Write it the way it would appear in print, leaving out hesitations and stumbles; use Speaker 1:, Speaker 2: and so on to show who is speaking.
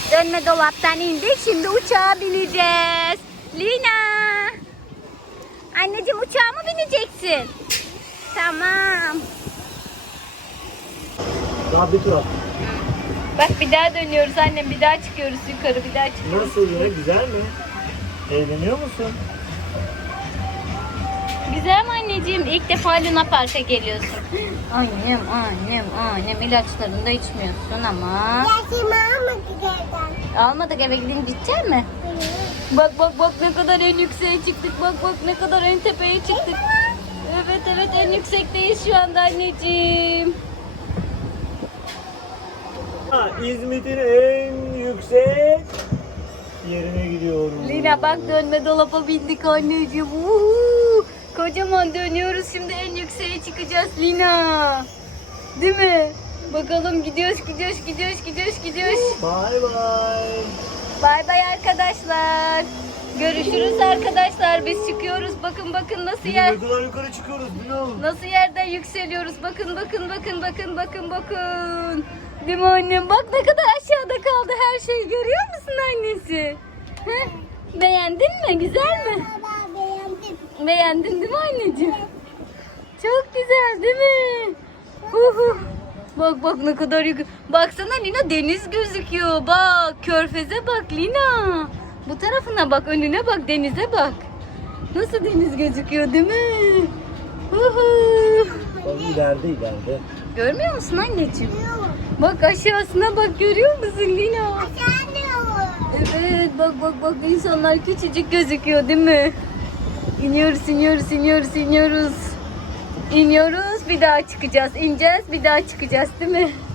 Speaker 1: Dönme dolaptan indik. Şimdi uçağa bineceğiz. Lina. Anneciğim uçağa mı bineceksin? Tamam.
Speaker 2: Daha bir tur at.
Speaker 1: Bak bir daha dönüyoruz annem. Bir daha çıkıyoruz yukarı. Bir daha çıkıyoruz.
Speaker 2: Nasıl yine, güzel mi? Eğleniyor musun?
Speaker 1: Güzel mi anneciğim? İlk defa Luna Park'a geliyorsun. Annem ilaçlarını da içmiyorsun ama.
Speaker 3: Yaşımı almadı yerden.
Speaker 1: Almadık, eve gidince içecek mi? Bak ne kadar en yükseğe çıktık. Bak ne kadar en tepeye çıktık. Evet en yüksekteyiz şu anda anneciğim.
Speaker 2: İzmit'in en yüksek yerine gidiyoruz.
Speaker 1: Lina bak dönme dolaba bindik anneciğim. Uhu. Kocaman dönüyoruz, şimdi en yükseğe çıkacağız Lina. Değil mi? Bakalım gidiyoruz.
Speaker 2: Bye bye.
Speaker 1: Bay bay arkadaşlar. Görüşürüz arkadaşlar. Biz çıkıyoruz. Bakın nasıl yer.
Speaker 2: Ne kadar yukarı çıkıyoruz biliyor musun?
Speaker 1: Nasıl yerden yükseliyoruz. Bakın. Değil mi annem? Bak ne kadar aşağıda kaldı her şey. Görüyor musun annesi? Heh? Beğendin mi? Güzel mi?
Speaker 3: Baba beğendim.
Speaker 1: Beğendin değil mi anneciğim? Çok güzel değil mi? Bak ne kadar yukarı. Baksana Lina, deniz gözüküyor. Bak körfeze bak Lina. Bu tarafına bak, önüne bak, denize bak. Nasıl deniz gözüküyor değil mi?
Speaker 2: Bak ileride.
Speaker 1: Görmüyor musun anneciğim? Bak aşağısına bak, görüyor musun Lina?
Speaker 3: Aşağı diyorum.
Speaker 1: Evet bak insanlar küçücük gözüküyor değil mi? İniyoruz. İniyoruz, bir daha çıkacağız. İneceğiz, bir daha çıkacağız değil mi?